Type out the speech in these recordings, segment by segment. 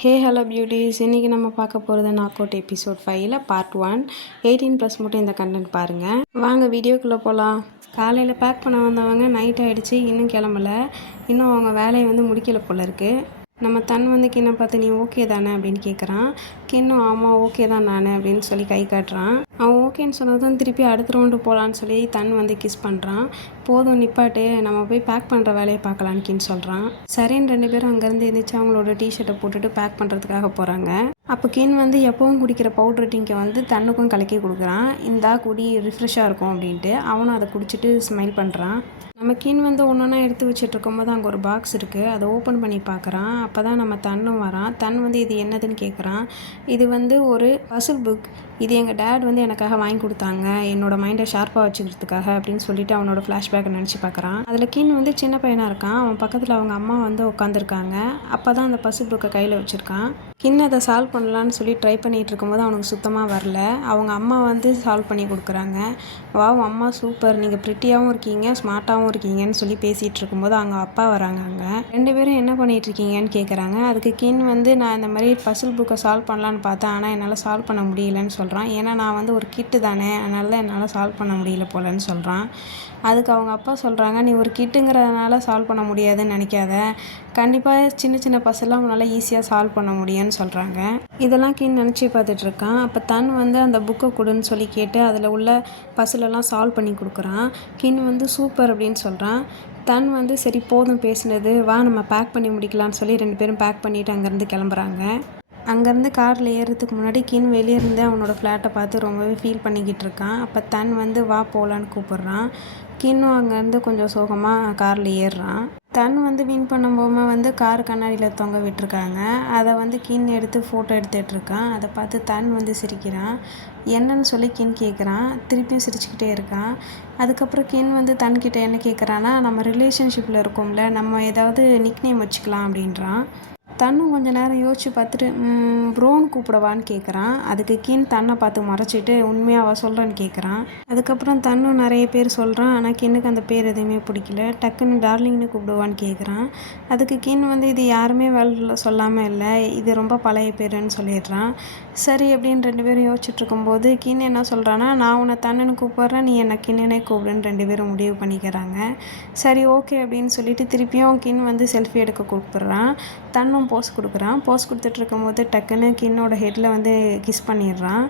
Hey hello beauties இன்றைக்கி நம்ம பார்க்க போகிறது நாக் அவுட் எபிசோட் ஃபைவ்ல பார்ட் ஒன் எயிட்டீன் ப்ளஸ் மட்டும் இந்த கண்டென்ட் பாருங்கள் வாங்க வீடியோக்குள்ளே போகலாம் காலையில் பேக் பண்ண வந்தவங்க நைட் ஆகிடுச்சு இன்னும் கிளம்பல. இன்னும் அவங்க வேலையை வந்து முடிக்கல போல இருக்குது நம்ம தன் வந்து கிண்ணம் பார்த்து நீ ஓகே தானே? அப்படின்னு கேட்குறான் கிண்ணும் ஆமாம் ஓகே தான் நான் அப்படின்னு சொல்லி கை காட்டுறான். அவன் ஓகேன்னு சொன்னதும் திருப்பி அடுத்த ரவுண்டு போகலான்னு சொல்லி தன் வந்து கிஸ் பண்ணுறான் போதும் நிப்பாட்டு நம்ம போய் பேக் பண்ணுற வேலையை பார்க்கலான்னு சொல்கிறான் சரின்னு ரெண்டு பேரும் அங்கேருந்து எழுந்திரிச்சு அவங்களோட டிஷர்ட்டை போட்டுட்டு பேக் பண்ணுறதுக்காக போகிறாங்க அப்போ கின் வந்து எப்பவும் குடிக்கிற பவுடர் டிங்கை வந்து தன்னுக்கும் கலக்கி கொடுக்குறான். இந்தா குடி ரிஃப்ரெஷ்ஷாக இருக்கும் அப்படின்ட்டு அவனும் அதை குடிச்சிட்டு ஸ்மைல் பண்ணுறான் நம்ம கின் வந்து ஒன்று ஒன்றா எடுத்து வச்சுட்டு இருக்கும்போது அங்கே ஒரு பாக்ஸ் இருக்குது அதை ஓப்பன் பண்ணி பார்க்குறான். அப்போ தான் நம்ம தன்னும் வரான். தன் வந்து இது என்னதுன்னு கேட்குறான் இது வந்து ஒரு பசில் புக் இது எங்கள் டேட் வந்து எனக்காக வாங்கி கொடுத்தாங்க. என்னோட மைண்டை ஷார்ப்பாக வச்சுக்கிறதுக்காக அப்படின்னு சொல்லிட்டு அவனோட ஃப்ளாஷ்பேக்கை நினச்சி பார்க்குறான். அதில் கின் வந்து சின்ன பையனாக இருக்கான். அவன் பக்கத்தில் அவங்க அம்மா வந்து உட்காந்துருக்காங்க அப்போ தான் அந்த பசு புக்கை கையில் வச்சுருக்கான். கின் அதை சால்வ் பண்ணலான்னு சொல்லி ட்ரை பண்ணிகிட்டு இருக்கும்போது அவனுக்கு சுத்தமாக வரல. அவங்க அம்மா வந்து சால்வ் பண்ணி கொடுக்குறாங்க. வா அம்மா சூப்பர் நீங்கள் ப்ரிட்டியாகவும் இருக்கீங்க ஸ்மார்ட்டாகவும் இருக்கீங்கன்னு சொல்லி பேசிகிட்டு இருக்கும்போது அவங்க அப்பா வராங்க அங்கே. ரெண்டு பேரும் என்ன பண்ணிகிட்டு இருக்கீங்கன்னு கேட்குறாங்க அதுக்கு கின் வந்து நான் இந்த மாதிரி பசில் புக்கை சால்வ் பண்ணலாம் பண்ணலான்னு பார்த்தேன் ஆனால் என்னால் சால்வ் பண்ண முடியலன்னு சொல்கிறான் ஏன்னா நான் வந்து ஒரு கிட்டு தானே அதனால தான் என்னால் சால்வ் பண்ண முடியல போலன்னு சொல்கிறான் அதுக்கு அவங்க அப்பா சொல்கிறாங்க நீ ஒரு கிட்டுங்கிறதுனால சால்வ் பண்ண முடியாதுன்னு நினைக்காத. கண்டிப்பாக சின்ன சின்ன பசெல்லாம் உன்னால் ஈஸியாக சால்வ் பண்ண முடியும்னு சொல்கிறாங்க இதெல்லாம் கீழ் நினச்சி பார்த்துட்ருக்கான் அப்போ தன் வந்து அந்த புக்கை கொடுன்னு சொல்லி கேட்டு அதில் உள்ள பசிலெல்லாம் சால்வ் பண்ணி கொடுக்குறான். கின் வந்து சூப்பர் அப்படின்னு சொல்கிறான் தன் வந்து சரி போதும் பேசினது. வா நம்ம பேக் பண்ணி முடிக்கலான்னு சொல்லி ரெண்டு பேரும் பேக் பண்ணிவிட்டு அங்கேருந்து கிளம்புறாங்க. அங்கேருந்து காரில் ஏறுறதுக்கு முன்னாடி கின் வெளியே இருந்து அவனோட ஃப்ளாட்டை பார்த்து ரொம்பவே ஃபீல் பண்ணிக்கிட்டு இருக்கான். அப்போ தன் வந்து வா போகலான்னு கூப்பிட்றான். கின்னும் அங்கேருந்து கொஞ்சம் சோகமாக காரில் ஏறுறான். தன் வந்து வின் பண்ணும்போது வந்து கார் கண்ணாடியில் தொங்க விட்டுருக்காங்க. அதை வந்து கின் எடுத்து ஃபோட்டோ எடுத்துகிட்ருக்கான் அதை பார்த்து தன் வந்து சிரிக்கிறான். என்னன்னு சொல்லி கின் கேட்குறான் திருப்பியும் சிரிச்சுக்கிட்டே இருக்கான். அதுக்கப்புறம் கின் வந்து தன்கிட்ட என்ன கேட்குறான்னா நம்ம ரிலேஷன்ஷிப்பில் இருக்கோம்ல நம்ம ஏதாவது நிக் நேம் வச்சுக்கலாம் அப்படின்றான். தன்னும் கொஞ்ச நேரம் யோசிச்சு பார்த்துட்டு ப்ரோன் கூப்பிடவான்னு கேட்குறான் அதுக்கு கீன் தன்னை பார்த்து மறைச்சிட்டு உண்மையாக அவள் சொல்கிறேன்னு கேட்குறான் அதுக்கப்புறம் தன்னும் நிறைய பேர் சொல்கிறான் ஆனால் கின்னுக்கு அந்த பேர் எதுவுமே பிடிக்கல. டக்குன்னு டார்லிங்னு கூப்பிடுவான்னு கேட்குறான் அதுக்கு கின் வந்து இது யாருமே வேலை சொல்லாமல் இல்லை. இது ரொம்ப பழைய பேருன்னு சொல்லிடுறான். சரி அப்படின்னு ரெண்டு பேரும் யோசிச்சுட்டு இருக்கும்போது கின் என்ன சொல்கிறான்னா நான் உன்னை தன்னுன்னு கூப்பிட்றேன். நீ என்னை கின்னனே கூப்பிடுன்னு ரெண்டு பேரும் முடிவு பண்ணிக்கிறாங்க. சரி ஓகே அப்படின்னு சொல்லிட்டு திருப்பியும் கின் வந்து செல்ஃபி எடுக்க கூப்பிட்றான். தன்னும் போஸ் கொடுக்குறான். போஸ் கொடுத்துட்டு இருக்கும்போது டக்குன்னு கின்னோட ஹெட்டில் வந்து கிஸ் பண்ணிடுறான்.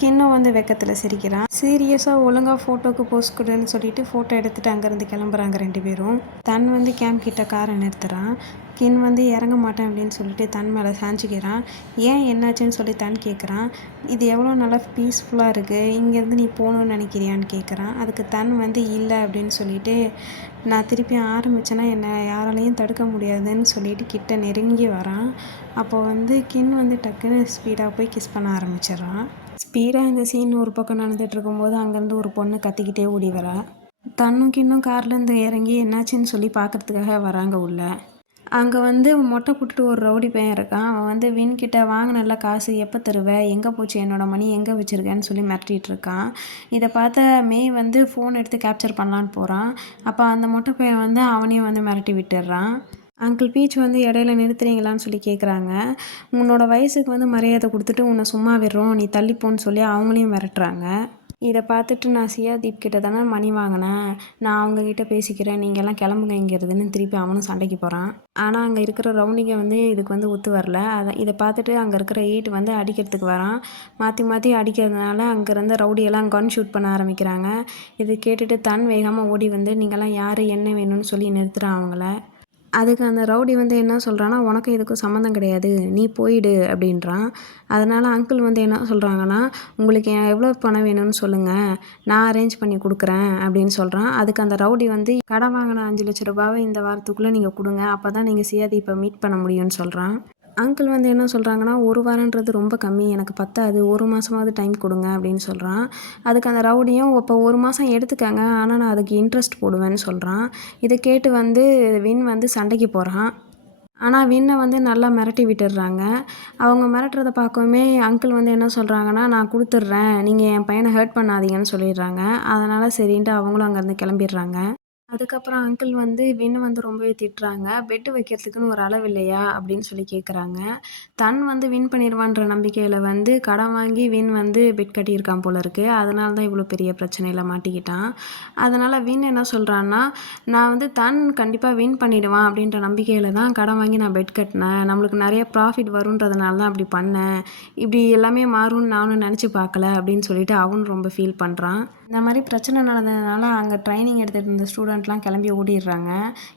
கின்னும் வந்து வெக்கத்தில் சிரிக்கிறான். சீரியஸாக ஒழுங்காக ஃபோட்டோக்கு போஸ் கொடுன்னு சொல்லிட்டு ஃபோட்டோ எடுத்துகிட்டு அங்கேருந்து கிளம்புறாங்க ரெண்டு பேரும். தன் வந்து கேம் கிட்ட காரை நிறுத்துகிறான் கின் வந்து இறங்க மாட்டேன் அப்படின்னு சொல்லிட்டு தன் மேலே சாஞ்சிக்கிறான். ஏன் என்னாச்சுன்னு சொல்லி தன் கேட்குறான் இது எவ்வளோ நல்லா பீஸ்ஃபுல்லாக இருக்குது இங்கேருந்து நீ போகணுன்னு நினைக்கிறியான்னு கேட்குறான் அதுக்கு தன் வந்து இல்லை அப்படின்னு சொல்லிட்டு நான் திருப்பி ஆரம்பித்தேன்னா என்னை யாராலையும் தடுக்க முடியாதுன்னு சொல்லிட்டு கிட்ட நெருங்கி வரான். அப்போ வந்து கின் வந்து டக்குன்னு ஸ்பீடாக போய் கிஸ் பண்ண ஆரம்பிச்சிடுறான். ஸ்பீடாக இந்த சீன் ஒரு பக்கம் நடந்துகிட்டு இருக்கும்போது அங்கேருந்து ஒரு பொண்ணு கத்திக்கிட்டே ஓடி வரா தன்னும் கின்னும் கார்லேருந்து இறங்கி என்னாச்சுன்னு சொல்லி பார்க்குறதுக்காக வராங்க உள்ள. அங்கே வந்து மொட்டை போட்டுட்டு ஒரு ரவுடி பையன் இருக்கான். அவன் வந்து வின்கிட்ட நல்ல காசு எப்போ தருவ? எங்கே போச்சு? என்னோடய மணி எங்கே வச்சுருக்கேன்னு சொல்லி மிரட்டிகிட்டு இருக்கான். இதை பார்த்த மே வந்து ஃபோன் எடுத்து கேப்சர் பண்ணலான்னு போகிறான் அப்போ அந்த மொட்டை பையன் வந்து அவனையும் வந்து மிரட்டி விட்டுடுறான். அங்கிள் பீச் வந்து இடையில நிறுத்துறீங்களான்னு சொல்லி கேட்குறாங்க உன்னோட வயசுக்கு வந்து மரியாதை கொடுத்துட்டு உன்னை சும்மா விடுறோம். நீ தள்ளிப்போன்னு சொல்லி அவங்களையும் மிரட்டுறாங்க. இதை பார்த்துட்டு நான் சியாதீப் கிட்ட தானே மணி வாங்கினேன். நான் அவங்கக்கிட்ட பேசிக்கிறேன். நீங்கள்லாம் கிளம்புங்க இங்கிறதுன்னு திருப்பி அவனும் சண்டைக்கு போகிறான் ஆனால் அங்கே இருக்கிற ரவுண்டிங்க வந்து இதுக்கு வந்து ஒத்து வரல. அதை இதை பார்த்துட்டு அங்கே இருக்கிற எயிட் வந்து அடிக்கிறதுக்கு வரான். மாற்றி மாற்றி அடிக்கிறதுனால அங்கேருந்து ரவுடியெல்லாம் கன் ஷூட் பண்ண ஆரம்பிக்கிறாங்க. இது கேட்டுட்டு தன் வேகமாக ஓடி வந்து நீங்கள்லாம் யார்? என்ன வேணும்னு சொல்லி நிறுத்துகிறான் அவங்கள. அதுக்கு அந்த ரவுடி வந்து என்ன சொல்கிறான்னா உனக்கு இதுக்கும் சம்மந்தம் கிடையாது. நீ போயிடு அப்படின்றான். அதனால் அங்கிள் வந்து என்ன சொல்கிறாங்கன்னா உங்களுக்கு எவ்வளோ பணம் வேணும்னு சொல்லுங்கள் நான் அரேஞ்ச் பண்ணி கொடுக்குறேன் அப்படின்னு சொல்கிறான் அதுக்கு அந்த ரவுடி வந்து கடன் வாங்கின அஞ்சு லட்ச ரூபாவை இந்த வாரத்துக்குள்ளே நீங்கள் கொடுங்க. அப்போ தான் நீங்கள் சியாதி இப்போ மீட் பண்ண முடியும்னு சொல்கிறான் அங்கிள் வந்து என்ன சொல்கிறாங்கன்னா ஒரு வாரன்றது ரொம்ப கம்மி எனக்கு பத்தாது ஒரு மாதமாவது டைம் கொடுங்க அப்படின்னு சொல்கிறான் அதுக்கு அந்த ரவுடியும் இப்போ ஒரு மாதம் எடுத்துக்கங்க ஆனால் நான் அதுக்கு இன்ட்ரெஸ்ட் போடுவேன்னு சொல்கிறான் இதை கேட்டு வந்து வின் வந்து சண்டைக்கு போகிறான் ஆனால் வின்னை வந்து நல்லா மிரட்டி விட்டுடுறாங்க. அவங்க மிரட்டுறத பார்க்கவுமே அங்கிள் வந்து என்ன சொல்கிறாங்கன்னா நான் கொடுத்துட்றேன் நீங்கள் என் பையனை ஹர்ட் பண்ணாதீங்கன்னு சொல்லிடுறாங்க. அதனால் சரின்ட்டு அவங்களும் அங்கேருந்து கிளம்பிடுறாங்க. அதுக்கப்புறம் அங்கிள் வந்து வின் வந்து ரொம்பவே திட்டுறாங்க. பெட்டு வைக்கிறதுக்குன்னு ஒரு அளவு இல்லையா? அப்படின்னு சொல்லி கேட்குறாங்க தன் வந்து வின் பண்ணிடுவான்ற நம்பிக்கையில் வந்து கடன் வாங்கி வின் வந்து பெட் கட்டியிருக்கான் போல இருக்கு. அதனால தான் இவ்வளோ பெரிய பிரச்சனையில் மாட்டிக்கிட்டான். அதனால் வின் என்ன சொல்கிறான்னா நான் வந்து தன் கண்டிப்பாக வின் பண்ணிடுவான் அப்படின்ற நம்பிக்கையில் தான் கடன் வாங்கி நான் பெட் கட்டினேன். நம்மளுக்கு நிறைய ப்ராஃபிட் வருன்றதுனால தான் அப்படி பண்ணேன். இப்படி எல்லாமே மாறும்னு நானும் நினச்சி பார்க்கல அப்படின்னு சொல்லிட்டு அவனும் ரொம்ப ஃபீல் பண்ணுறான் இந்த மாதிரி பிரச்சனை நடந்ததுனால அங்கே ட்ரைனிங் எடுத்துகிட்டு இருந்த ஸ்டூடெண்ட்லாம் கிளம்பி ஓடிடுறாங்க.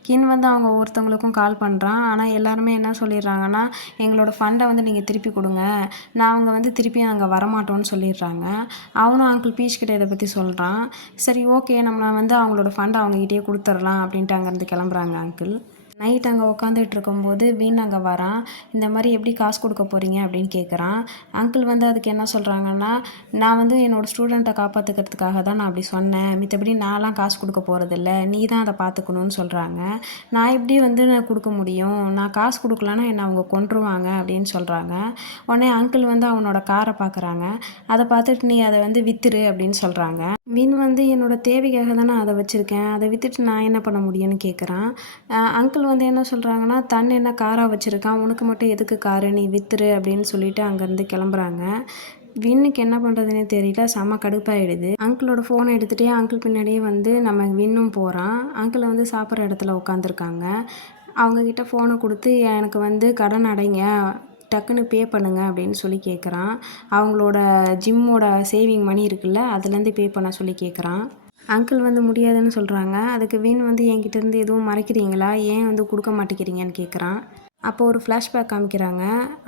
கின் வந்து அவங்க ஒவ்வொருத்தவங்களுக்கும் கால் பண்ணுறான் ஆனால் எல்லாருமே என்ன சொல்லிடுறாங்கன்னா எங்களோட ஃபண்டை வந்து நீங்கள் திருப்பி கொடுங்க. நான் அவங்க வந்து திருப்பி அங்கே வரமாட்டோன்னு சொல்லிடுறாங்க. அவனும் அங்கிள் பீச் கிட்ட இதை பற்றி சொல்கிறான் சரி ஓகே நம்ம வந்து அவங்களோட ஃபண்டை அவங்ககிட்டயே கொடுத்துடலாம் அப்படின்ட்டு அங்கேருந்து கிளம்புறாங்க அங்கிள் நைட் அங்கே உட்காந்துட்டு இருக்கும்போது வீண் அங்கே வரான். இந்த மாதிரி எப்படி காசு கொடுக்க போகிறீங்க அப்படின்னு கேட்குறான் அங்கிள் வந்து அதுக்கு என்ன சொல்கிறாங்கன்னா நான் வந்து என்னோடய ஸ்டூடெண்ட்டை காப்பாற்றுக்கிறதுக்காக தான் நான் அப்படி சொன்னேன். மித்தபடி நான்லாம் காசு கொடுக்க போகிறதில்ல நீ தான் அதை பார்த்துக்கணுன்னு சொல்கிறாங்க நான் எப்படி வந்து நான் கொடுக்க முடியும்? நான் காசு கொடுக்கலன்னா என்னை அவங்க கொன்றுவாங்க? அப்படின்னு சொல்கிறாங்க உடனே அங்கிள் வந்து அவனோட காரை பார்க்குறாங்க அதை பார்த்துட்டு நீ அதை வந்து வித்துரு அப்படின்னு சொல்கிறாங்க வின் வந்து என்னோட தேவைக்காக தான் நான் அதை வச்சுருக்கேன். அதை விற்றுட்டு நான் என்ன பண்ண முடியும்னு கேட்குறான் அங்கிள் வந்து என்ன சொல்கிறாங்கன்னா தன் என்ன காராக வச்சுருக்கான்? உனக்கு மட்டும் எதுக்கு காரு? நீ விற்றுரு அப்படின்னு சொல்லிட்டு அங்கேருந்து கிளம்புறாங்க. வின்னுக்கு என்ன பண்ணுறதுனே தெரியல. செம்ம கடுப்பாயிடுது. அங்கிளோட ஃபோனை எடுத்துகிட்டே அங்கிள் பின்னாடியே வந்து நம்ம வின்னும் போகிறான் அங்கிளை வந்து சாப்பிட்ற இடத்துல உட்காந்துருக்காங்க அவங்கக்கிட்ட ஃபோனை கொடுத்து எனக்கு வந்து கடன் அடைங்க. டக்குன்னு பே பண்ணுங்கள் அப்படின்னு சொல்லி கேட்குறான் அவங்களோட ஜிம்மோட சேவிங் மணி இருக்குல்ல அதுலேருந்து பே பண்ண சொல்லி கேட்குறான் அங்கிள் வந்து முடியாதுன்னு சொல்கிறாங்க அதுக்கு வீண் வந்து என்கிட்டேருந்து எதுவும் மறைக்கிறீங்களா? ஏன் வந்து கொடுக்க மாட்டேங்கிறீங்கன்னு கேட்குறான் அப்போ ஒரு ஃப்ளாஷ்பேக் காமிக்கிறாங்க.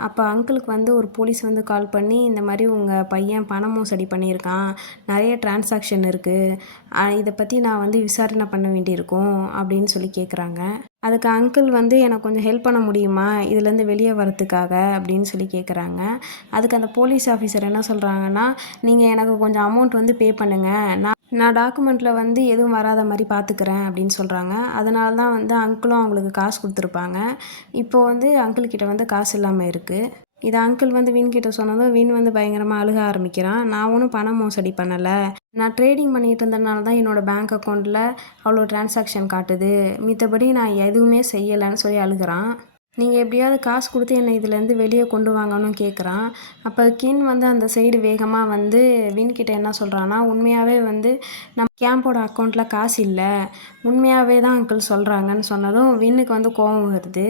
அப்போ அங்கிளுக்கு வந்து ஒரு போலீஸ் வந்து கால் பண்ணி இந்த மாதிரி உங்கள் பையன் பண மோசடி பண்ணியிருக்கான். நிறைய டிரான்சாக்ஷன் இருக்குது இதை பற்றி நான் வந்து விசாரணை பண்ண வேண்டியிருக்கும் அப்படின்னு சொல்லி கேட்குறாங்க அதுக்கு அங்கிள் வந்து எனக்கு கொஞ்சம் ஹெல்ப் பண்ண முடியுமா? இதுலேருந்து வெளியே வரத்துக்காக அப்படின்னு சொல்லி கேட்குறாங்க அதுக்கு அந்த போலீஸ் ஆஃபீஸர் என்ன சொல்கிறாங்கன்னா நீங்கள் எனக்கு கொஞ்சம் அமௌண்ட் வந்து பே பண்ணுங்கள் நான் நான் டாக்குமெண்ட்டில் வந்து எதுவும் வராத மாதிரி பார்த்துக்கிறேன் அப்படின்னு சொல்கிறாங்க அதனால தான் வந்து அங்கிளும் அவங்களுக்கு காசு கொடுத்துருப்பாங்க. இப்போது வந்து அங்கிள்கிட்ட வந்து காசு இல்லாமல் இருக்குது இது அங்கிள் வந்து வீண்கிட்ட சொன்னதும் வீண் வந்து பயங்கரமாக அழுக ஆரம்பிக்கிறான். நான் ஒன்றும் பணம் மோசடி பண்ணலை. நான் ட்ரேடிங் பண்ணிகிட்டு இருந்ததுனால தான் என்னோடய பேங்க் அக்கௌண்ட்டில் அவ்வளோ டிரான்சாக்ஷன் காட்டுது. மித்தபடி நான் எதுவுமே செய்யலைன்னு சொல்லி அழுகிறான். நீங்கள் எப்படியாவது காசு கொடுத்து என்னை இதுலேருந்து வெளியே கொண்டு வாங்கன்னு கேட்குறான் அப்போ கின் வந்து அந்த சைடு வேகமாக வந்து வின்கிட்ட என்ன சொல்கிறான்னா உண்மையாகவே வந்து நம்ம கேம்போட அக்கௌண்ட்டில் காசு இல்லை. உண்மையாகவே தான் அங்கிள் சொல்கிறாங்கன்னு சொன்னதும் வின்னுக்கு வந்து கோபம் வருது.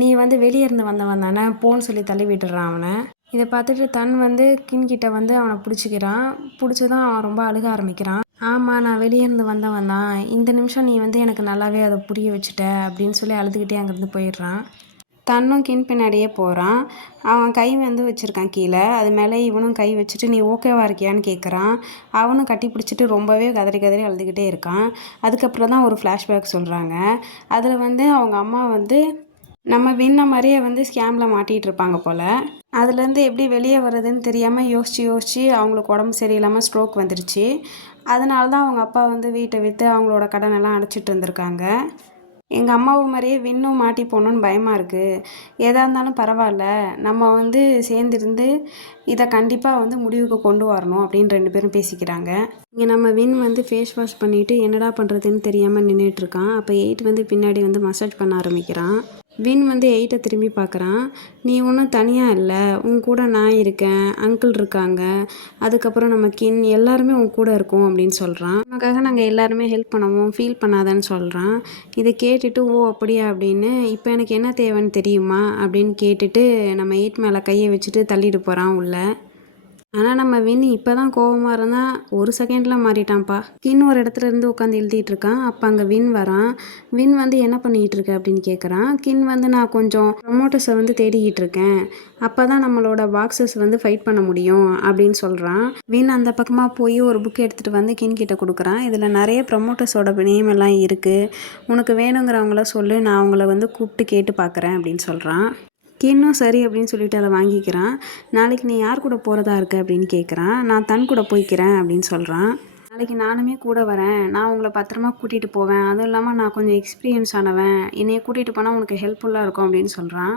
நீ வந்து வெளியே இருந்து வந்தவன் தானே போன்னு சொல்லி தள்ளி விட்டுறான் அவனை. இதை பார்த்துட்டு தன் வந்து கின்கிட்ட வந்து அவனை பிடிச்சிக்கிறான். பிடிச்சதும் அவன் ரொம்ப அழுக ஆரம்பிக்கிறான். ஆமாம் நான் வெளியே இருந்து வந்தவன் தான். இந்த நிமிஷம் நீ வந்து எனக்கு நல்லாவே அதை புரிய வச்சுட்ட அப்படின்னு சொல்லி அழுதுகிட்டே அங்கேருந்து போயிடுறான். தன்னும் கின் பின்னாடியே போகிறான் அவன் கை வந்து வச்சுருக்கான் கீழே. அது மேலே இவனும் கை வச்சுட்டு நீ ஓகேவா இருக்கியான்னு கேட்குறான் அவனும் கட்டி பிடிச்சிட்டு ரொம்பவே கதறி கதறி அழுதுகிட்டே இருக்கான். அதுக்கப்புறம் தான் ஒரு ஃப்ளாஷ்பேக் சொல்கிறாங்க அதில் வந்து அவங்க அம்மா வந்து நம்ம வின்ன மாதிரியே வந்து ஸ்கேமில் மாட்டிகிட்டு இருப்பாங்க போல். அதுலேருந்து எப்படி வெளியே வர்றதுன்னு தெரியாமல் யோசித்து யோசித்து அவங்களுக்கு உடம்பு சரியில்லாமல் ஸ்ட்ரோக் வந்துருச்சு. அதனால தான் அவங்க அப்பா வந்து வீட்டை விற்று அவங்களோட கடனெல்லாம் அடைச்சிட்டு இருந்திருக்காங்க. எங்கள் அம்மாவை மாதிரியே விண்ணும் மாட்டி போகணுன்னு பயமாக இருக்குது எதாக இருந்தாலும் பரவாயில்ல. நம்ம வந்து சேர்ந்துருந்து இதை கண்டிப்பாக வந்து முடிவுக்கு கொண்டு வரணும் அப்படின்னு ரெண்டு பேரும் பேசிக்கிறாங்க. இங்கே நம்ம வின் வந்து ஃபேஸ் வாஷ் பண்ணிவிட்டு என்னடா பண்ணுறதுன்னு தெரியாமல் நின்றுட்டுருக்கான் அப்போ எயிட் வந்து பின்னாடி வந்து மசாஜ் பண்ண ஆரம்பிக்கிறான். வின் வந்து எயிட்டை திரும்பி பார்க்குறான் நீ ஒன்றும் தனியாக இல்லை. உன் கூட நான் இருக்கேன். அங்கிள் இருக்காங்க. அதுக்கப்புறம் நம்ம கின் எல்லாருமே உன் கூட இருக்கோம் அப்படின்னு சொல்கிறான் நமக்காக நாங்கள் எல்லாருமே ஹெல்ப் பண்ணுவோம் ஃபீல் பண்ணாதன்னு சொல்கிறான் இதை கேட்டுட்டு ஓ அப்படியா? அப்படின்னு இப்போ எனக்கு என்ன தேவைன்னு தெரியுமா? அப்படின்னு கேட்டுட்டு நம்ம எயிட் மேலே கையை வச்சுட்டு தள்ளிட்டு போகிறான் உள்ளே. ஆனால் நம்ம வின் இப்போ தான் கோபமாக இருந்தால் ஒரு செகண்டில் மாறிட்டான்ப்பா. கின் ஒரு இடத்துல இருந்து உட்காந்து எழுதிட்டு இருக்கான். அப்போ அங்கே வின் வரான். வின் வந்து என்ன பண்ணிகிட்டு இருக்க? அப்படின்னு கேட்குறான் கின் வந்து நான் கொஞ்சம் ப்ரொமோட்டர்ஸை வந்து தேடிக்கிட்டு இருக்கேன். அப்போ தான் நம்மளோட பாக்ஸஸ் வந்து ஃபைட் பண்ண முடியும் அப்படின்னு சொல்கிறான் வின் அந்த பக்கமாக போய் ஒரு புக் எடுத்துகிட்டு வந்து கின் கிட்ட கொடுக்குறான். இதில் நிறைய ப்ரொமோட்டர்ஸோட நேம் எல்லாம் இருக்குது உனக்கு வேணுங்கிறவங்கள சொல்லு. நான் அவங்கள வந்து கூப்பிட்டு கேட்டு பார்க்குறேன் அப்படின்னு சொல்கிறான் கின்னும் சரி அப்படின்னு சொல்லிட்டு அதை வாங்கிக்கிறான். நாளைக்கு நீ யார் கூட போகிறதா இருக்க அப்படின்னு கேட்குறான் நான் தன் கூட போய்க்கிறேன் அப்படின்னு சொல்கிறான் நாளைக்கு நானுமே கூட வரேன். நான் உங்களை பத்திரமா கூட்டிகிட்டு போவேன். அதுவும் இல்லாமல் நான் கொஞ்சம் எக்ஸ்பீரியன்ஸ் ஆனவன். என்னையை கூட்டிகிட்டு போனால் உனக்கு ஹெல்ப்ஃபுல்லாக இருக்கும் அப்படின்னு சொல்கிறான்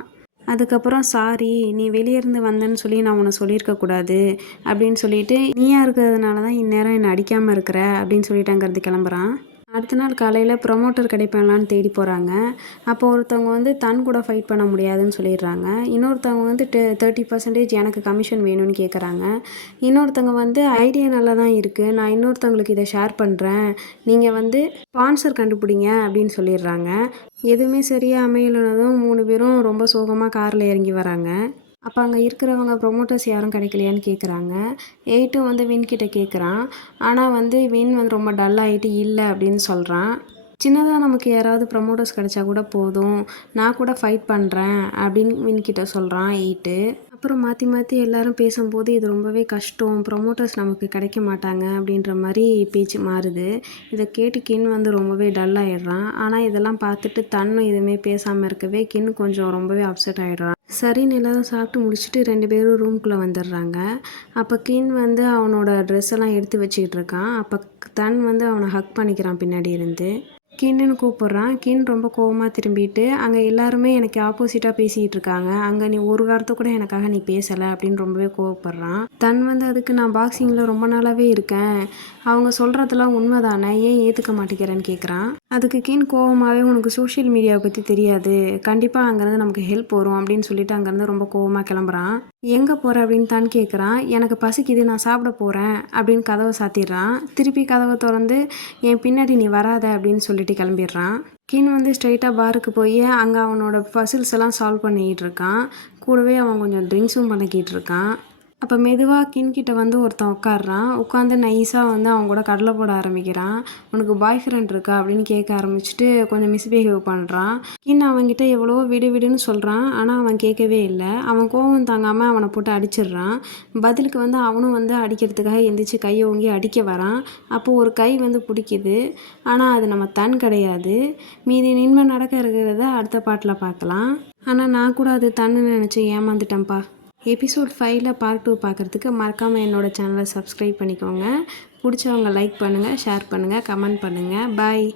அதுக்கப்புறம் சாரி நீ வெளியேருந்து வந்தேன்னு சொல்லி நான் உன்னை சொல்லியிருக்கக்கூடாது அப்படின்னு சொல்லிட்டு நீயா இருக்கிறதுனால தான் இந்நேரம் என்னை அடிக்காமல் இருக்கிற அப்படின்னு சொல்லிட்டு அங்கேருந்து கிளம்புறான். அடுத்த நாள் காலையில் ப்ரொமோட்டர் கிடைப்பாங்களான்னு தேடி போகிறாங்க அப்போ ஒருத்தவங்க வந்து தன் கூட ஃபைட் பண்ண முடியாதுன்னு சொல்லிடுறாங்க. இன்னொருத்தவங்க வந்து தேர்ட்டி பர்சன்டேஜ் எனக்கு கமிஷன் வேணும்னு கேட்குறாங்க இன்னொருத்தவங்க வந்து ஐடியா நல்லா தான் இருக்குது நான் இன்னொருத்தவங்களுக்கு இதை ஷேர் பண்ணுறேன் நீங்கள் வந்து ஸ்பான்சர் கண்டுபிடிங்க அப்படின்னு சொல்லிடுறாங்க. எதுவுமே சரியாக அமையலனதும் மூணு பேரும் ரொம்ப சோகமாக காரில் இறங்கி வராங்க. அப்போ அங்கே இருக்கிறவங்க ப்ரொமோட்டர்ஸ் யாரும் கிடைக்கலையான்னு கேட்குறாங்க எயிட்டும் வந்து வின்கிட்ட கேட்குறான் ஆனால் வந்து வின் வந்து ரொம்ப டல் ஆகிட்டு இல்லை அப்படின்னு சொல்கிறான் சின்னதாக நமக்கு யாராவது ப்ரமோட்டர்ஸ் கிடைச்சா கூட போதும். நான் கூட ஃபைட் பண்ணுறேன் அப்படின்னு வின்கிட்ட சொல்கிறான் எயிட்டு அப்புறம் மாற்றி மாற்றி எல்லாரும் பேசும்போது இது ரொம்பவே கஷ்டம். ப்ரொமோட்டர்ஸ் நமக்கு கிடைக்க மாட்டாங்க அப்படின்ற மாதிரி பேச்சு மாறுது. இதை கேட்டு கின் வந்து ரொம்பவே டல் ஆனால் இதெல்லாம் பார்த்துட்டு தன்னும் எதுவுமே பேசாமல் இருக்கவே கின் கொஞ்சம் ரொம்பவே அப்செட் ஆகிடுறான் சரின்னு எல்லாரும் சாப்பிட்டு முடிச்சுட்டு ரெண்டு பேரும் ரூம்குள்ளே வந்துடுறாங்க. அப்போ கின் வந்து அவனோட ட்ரெஸ் எல்லாம் எடுத்து வச்சுக்கிட்டு இருக்கான். அப்போ தன் வந்து அவனை ஹக் பண்ணிக்கிறான் பின்னாடி இருந்து. கின்னு கூப்பிட்றான். கின் ரொம்ப கோவமாக திரும்பிட்டு அங்கே எல்லாருமே எனக்கு ஆப்போசிட்டாக பேசிகிட்டு இருக்காங்க. அங்கே நீ ஒரு வாரத்தை கூட எனக்காக நீ பேசலை அப்படின்னு ரொம்பவே கோவப்படுறான். தன் வந்து அதுக்கு நான் பாக்ஸிங்கில் ரொம்ப நாளாகவே இருக்கேன். அவங்க சொல்கிறதெல்லாம் உண்மைதானே? ஏன் ஏற்றுக்க மாட்டேங்கிறேன்னு கேட்குறான் அதுக்கு கின் கோவமாகவே உனக்கு சோஷியல் மீடியாவை பற்றி தெரியாது. கண்டிப்பாக அங்கேருந்து நமக்கு ஹெல்ப் வரும் அப்படின்னு சொல்லிட்டு அங்கேருந்து ரொம்ப கோவமாக கிளம்புறான். எங்கே போகிற அப்படின்னு தான் கேட்குறான் எனக்கு பசிக்குது. நான் சாப்பிட போகிறேன் அப்படின்னு கதவை சாத்திடுறான். திருப்பி கதவை திறந்து என் பின்னாடி நீ வராத அப்படின்னு சொல்லிட்டு கிளம்பிடுறான். கீன் வந்து ஸ்ட்ரைட்டாக பாருக்கு போய் அங்கே அவனோட பசில்ஸ் எல்லாம் சால்வ் பண்ணிக்கிட்டு இருக்கான். கூடவே அவன் கொஞ்சம் ட்ரிங்க்ஸும் பண்ணிக்கிட்டு இருக்கான். அப்போ மெதுவாக கின்கிட்ட வந்து ஒருத்தன் உட்காடுறான் உட்காந்து நைஸாக வந்து அவங்க கூட கடலை போட ஆரம்பிக்கிறான். உனக்கு பாய் ஃப்ரெண்ட் இருக்கா? அப்படின்னு கேட்க ஆரம்பிச்சுட்டு கொஞ்சம் மிஸ்பிஹேவ் பண்ணுறான் கின் அவன்கிட்ட எவ்வளோ விடு விடுன்னு சொல்கிறான் ஆனால் அவன் கேட்கவே இல்லை. அவன் கோவம் தாங்காமல் அவனை போட்டு அடிச்சிடுறான். பதிலுக்கு வந்து அவனும் வந்து அடிக்கிறதுக்காக எந்திரிச்சு கையை ஓங்கி அடிக்க வரான். அப்போது ஒரு கை வந்து பிடிக்குது. ஆனால் அது நம்ம தன் கிடையாது. மீதி நின்மை நடக்க இருக்கிறத அடுத்த பாட்டில் பார்க்கலாம் ஆனால் நான் கூட அது தன்னு நினச்சி ஏமாந்துட்டேன்ப்பா. எபிசோட் ஃபைவ்ல பார்ட் டூ பார்க்குறதுக்கு மறக்காமல் என்னோடய சேனலை சப்ஸ்கிரைப் பண்ணிக்கோங்க. பிடிச்சவங்க லைக் பண்ணுங்கள் ஷேர் பண்ணுங்கள் கமெண்ட் பண்ணுங்கள் பாய்